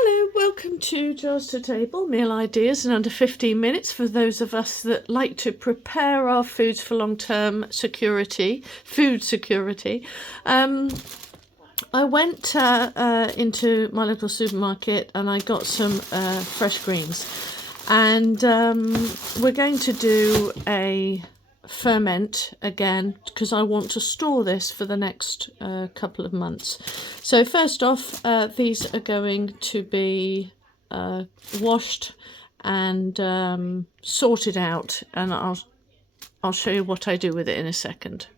Hello, welcome to Jars to Table, meal ideas in under 15 minutes for those of us that like to prepare our foods for long-term security, food security. I went into my local supermarket and I got some fresh greens, and we're going to do a ferment again because I want to store this for the next couple of months. So first off, these are going to be washed and sorted out, and I'll show you what I do with it in a second.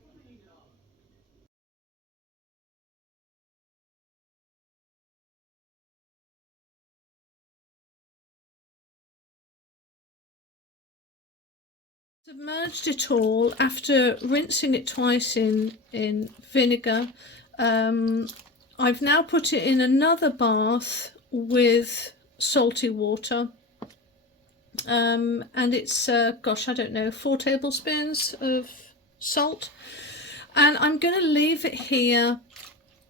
Submerged it all after rinsing it twice in vinegar. I've now put it in another bath with salty water, and it's gosh, I don't know, 4 tablespoons of salt, and I'm going to leave it here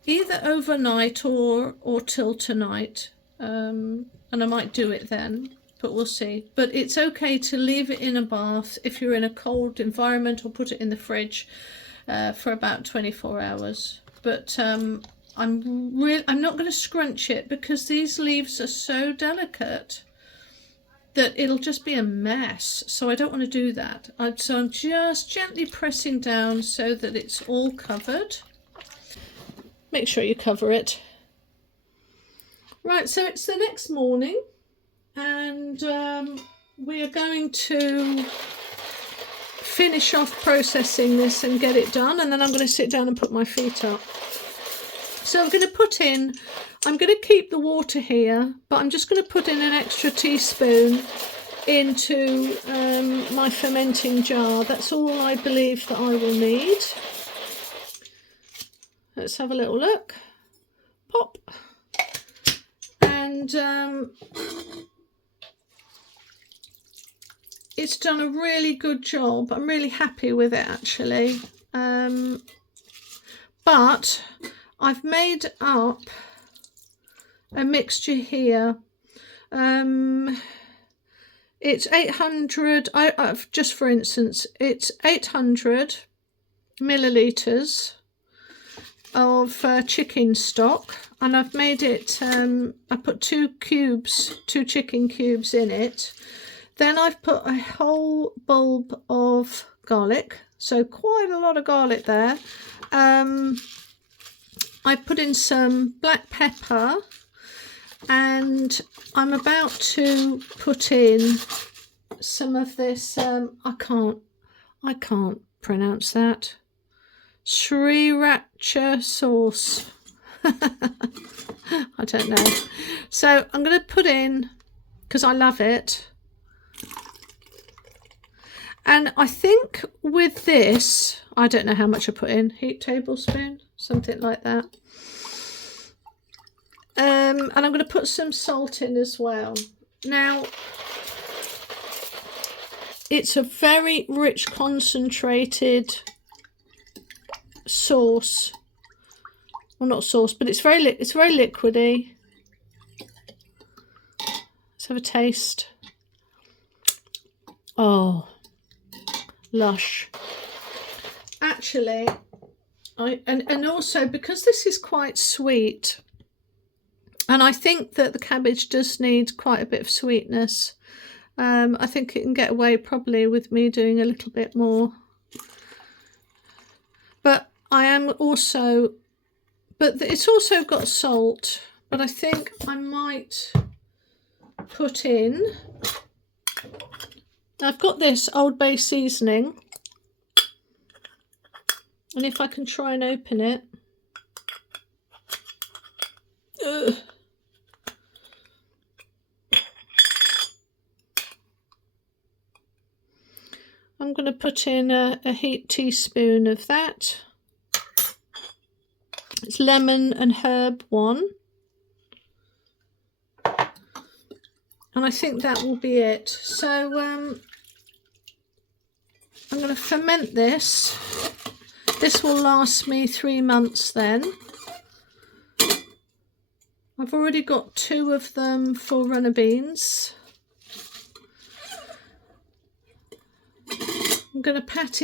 either overnight or till tonight, and I might do it then, but we'll see. But it's okay to leave it in a bath if you're in a cold environment, or put it in the fridge for about 24 hours. But I'm not going to scrunch it because these leaves are so delicate that it'll just be a mess, so I don't want to do that. So I'm just gently pressing down so that it's all covered. Make sure you cover it. Right, so it's the next morning, and we are going to finish off processing this and get it done, and then I'm going to sit down and put my feet up. So I'm going to keep the water here, but I'm just going to put in an extra teaspoon into my fermenting jar. That's all I believe that I will need. Let's have a little look. Pop. And it's done a really good job. I'm really happy with it, actually. But I've made up a mixture here. It's 800, just for instance, it's 800 millilitres of chicken stock, and I've made it, I put 2 chicken cubes in it. Then I've put a whole bulb of garlic, so quite a lot of garlic there. I put in some black pepper, and I'm about to put in some of this, I can't pronounce that, sriracha sauce. I don't know. So I'm going to put in, because I love it. And I think with this, I don't know how much I put in, heat tablespoon, something like that. And I'm going to put some salt in as well. Now, it's a very rich, concentrated sauce. Well, not sauce, but it's very liquidy. Let's have a taste. Oh, lush. Actually, and also because this is quite sweet, and I think that the cabbage does need quite a bit of sweetness. I think it can get away probably with me doing a little bit more. But it's also got salt, but I think I might put in, I've got this Old Bay seasoning, and if I can try and open it. Ugh. I'm going to put in a heaped teaspoon of that. It's lemon and herb 1. And I think that will be it. So I'm going to ferment this. This will last me 3 months then. I've already got 2 of them for runner beans. I'm going to pack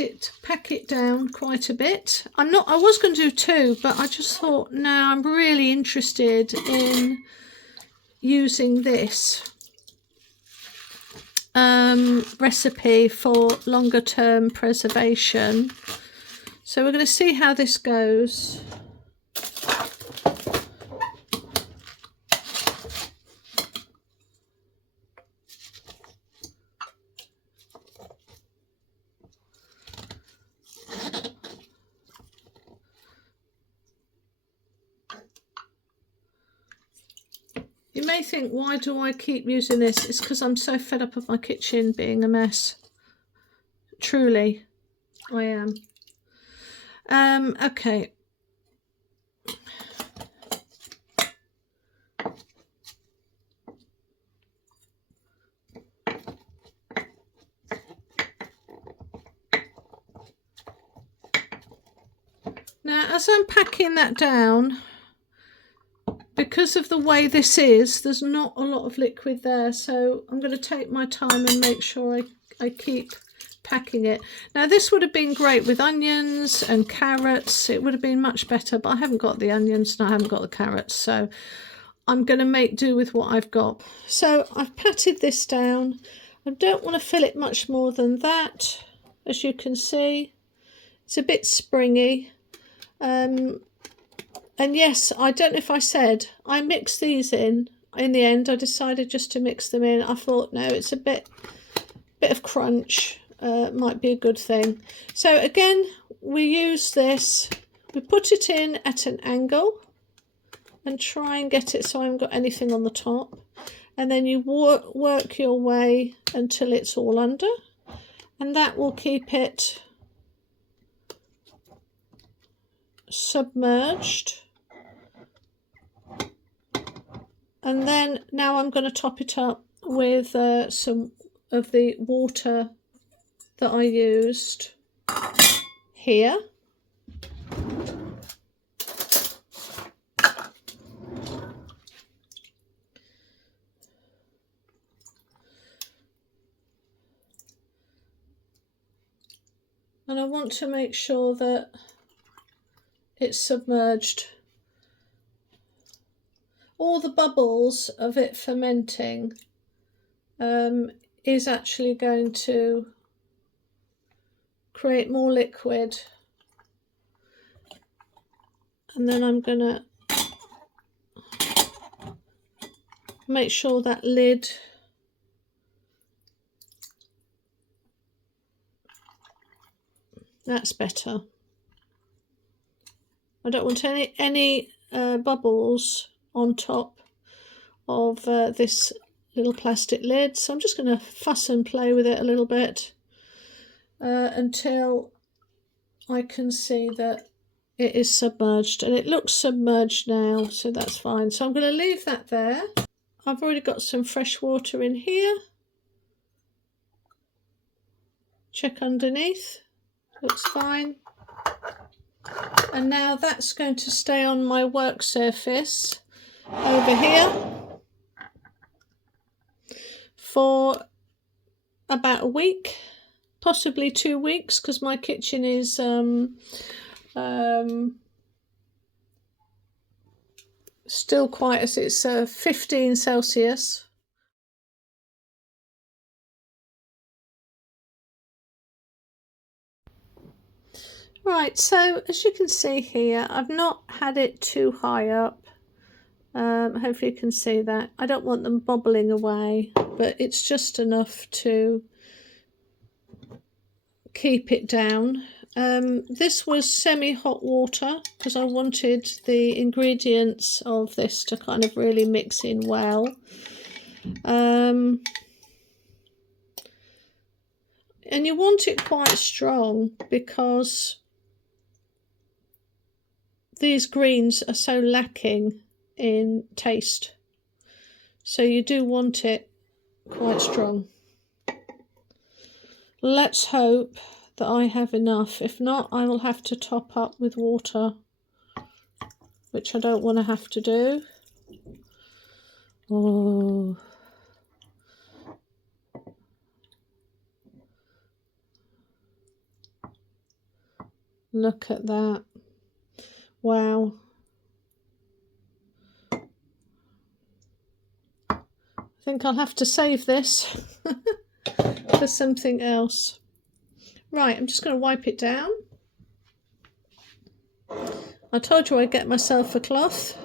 it down quite a bit. I was going to do 2, but I just thought, no, I'm really interested in using this recipe for longer term preservation. So we're going to see how this goes. You may think, why do I keep using this? It's because I'm so fed up of my kitchen being a mess. Truly, I am. Okay. Now, as I'm packing that down, because of the way this is, there's not a lot of liquid there, so I'm going to take my time and make sure I keep packing it. Now, this would have been great with onions and carrots. It would have been much better, but I haven't got the onions and I haven't got the carrots, so I'm going to make do with what I've got. So I've patted this down. I don't want to fill it much more than that. As you can see, it's a bit springy. And yes, I don't know if I said, I mixed these in. In the end, I decided just to mix them in. I thought, no, it's a bit of crunch. Might be a good thing. So again, we use this. We put it in at an angle and try and get it so I haven't got anything on the top. And then you work your way until it's all under. And that will keep it submerged. And then now I'm going to top it up with some of the water that I used here. And I want to make sure that it's submerged. All the bubbles of it fermenting is actually going to create more liquid. And then I'm going to make sure that lid that's better. I don't want any bubbles on top of this little plastic lid, so I'm just going to fuss and play with it a little bit until I can see that it is submerged, and it looks submerged now, so that's fine. So I'm going to leave that there. I've already got some fresh water in here. Check underneath, looks fine. And now that's going to stay on my work surface over here for about a week, possibly 2 weeks, because my kitchen is still quite as it's 15 Celsius. Right, so as you can see here, I've not had it too high up. Hopefully you can see that. I don't want them bobbling away, but it's just enough to keep it down. This was semi-hot water because I wanted the ingredients of this to kind of really mix in well. And you want it quite strong because these greens are so lacking in taste, so you do want it quite strong. Let's hope that I have enough. If not, I will have to top up with water, which I don't want to have to do. Oh, look at that. Wow. I think I'll have to save this for something else. Right, I'm just going to wipe it down. I told you I'd get myself a cloth.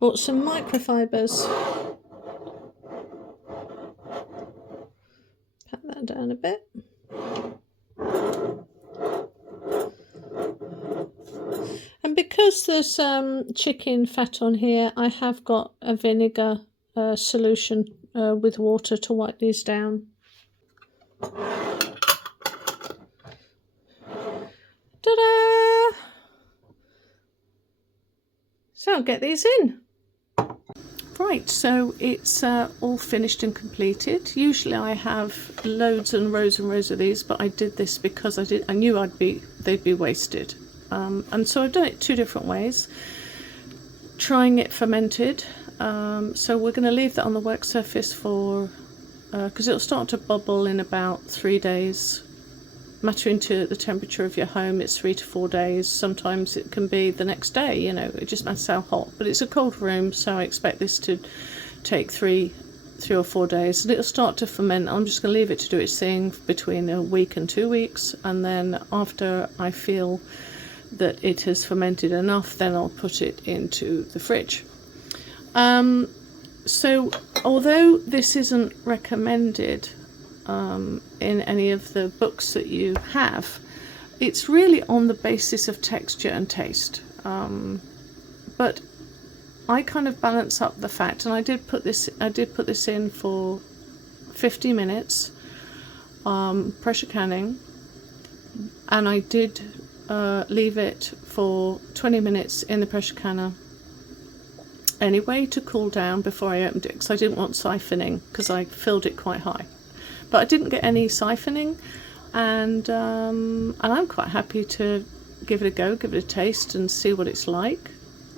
Bought some microfibers. Pat that down a bit. And because there's chicken fat on here, I have got a vinegar solution with water to wipe these down. Ta-da! So I'll get these in. Right, so it's all finished and completed. Usually I have loads and rows of these, but I did this because I knew they'd be wasted. And so I've done it two different ways. Trying it fermented. So we're going to leave that on the work surface for, because it'll start to bubble in about 3 days. Mattering to the temperature of your home, it's 3 to 4 days. Sometimes it can be the next day, you know, it just matters how hot. But it's a cold room, so I expect this to take three or 4 days. And it'll start to ferment. I'm just going to leave it to do its thing between a week and 2 weeks. And then after I feel that it has fermented enough, then I'll put it into the fridge. So although this isn't recommended in any of the books that you have, it's really on the basis of texture and taste. But I kind of balance up the fact, and I did put this in for 50 minutes, pressure canning, and I did leave it for 20 minutes in the pressure canner anyway to cool down before I opened it, because I didn't want siphoning, because I filled it quite high. But I didn't get any siphoning, and I'm quite happy to give it a go, give it a taste and see what it's like,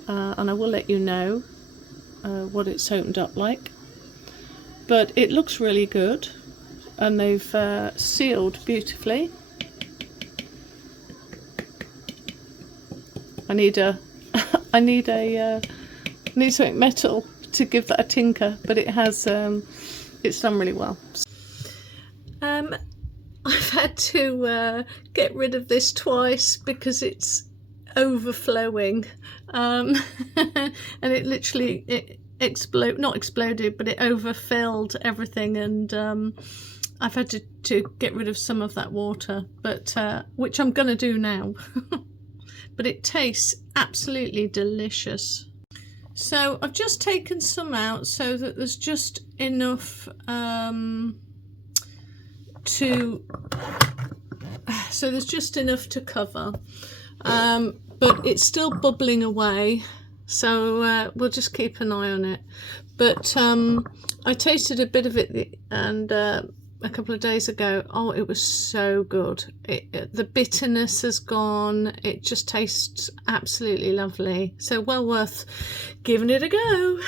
and I will let you know what it's opened up like. But it looks really good, and they've sealed beautifully. I need something metal to give that a tinker, but it has it's done really well. I've had to get rid of this twice because it's overflowing, and it literally not exploded, but it overfilled everything, and I've had to get rid of some of that water, but which I'm gonna do now. But it tastes absolutely delicious. So I've just taken some out so that there's just enough to cover, but it's still bubbling away, so we'll just keep an eye on it. But I tasted a bit of it and a couple of days ago. Oh, it was so good. The bitterness has gone. It just tastes absolutely lovely, so well worth giving it a go.